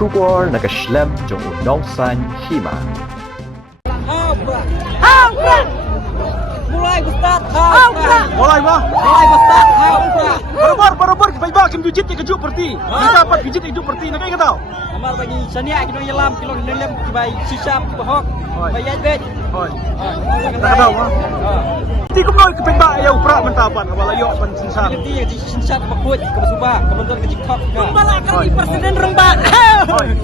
出国那个 slam 中nausan hima. Mulai Ustaz. Mulai Ustaz. Barabar kebaikan kim jujit ke keju perti. Kita dapat jujit itu perti nak ingat tahu. Amar bagi sania kita yelam kilo lem kibai sisap bahok. Bayat bet. Oi. Tak tahu ah. Ti kum noi kebaikan ya upra mentapan wala yo pan sinsan. Nanti yang sisap bakut ke Subah, kemudian ke TikTok. Balakan di Presiden Rembang.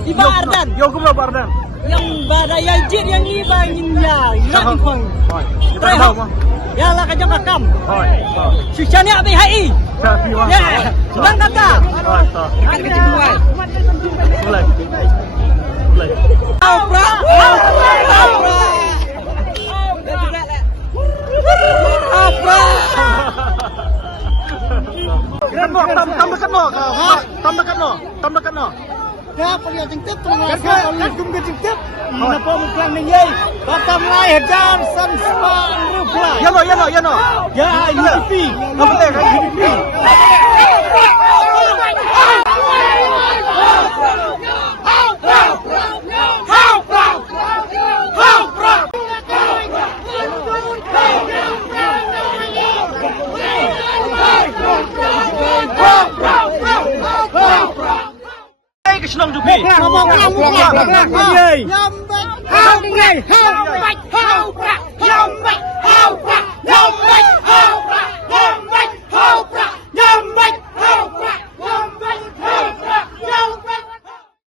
Iba Ardan. Yo kum Ardan. Yang badai jit yang iba nyinya. Rak pang. Oi. Kita tahu mah. Ya lah kajang kakam. Oi. Susahnya abi HI. Tapi mah. Ya. Bang kakak. Oi, tak. Kan kecil mulai. Mulai. Aura. Tambahkan no. Ya, paling jengtip tu nak gum ke jengtip. Napa muklang ni ye? Batam lai hajar san semang rupa. Ya no. Ya, UDP. Apa teh kan UDP. Senang juga. Muklang.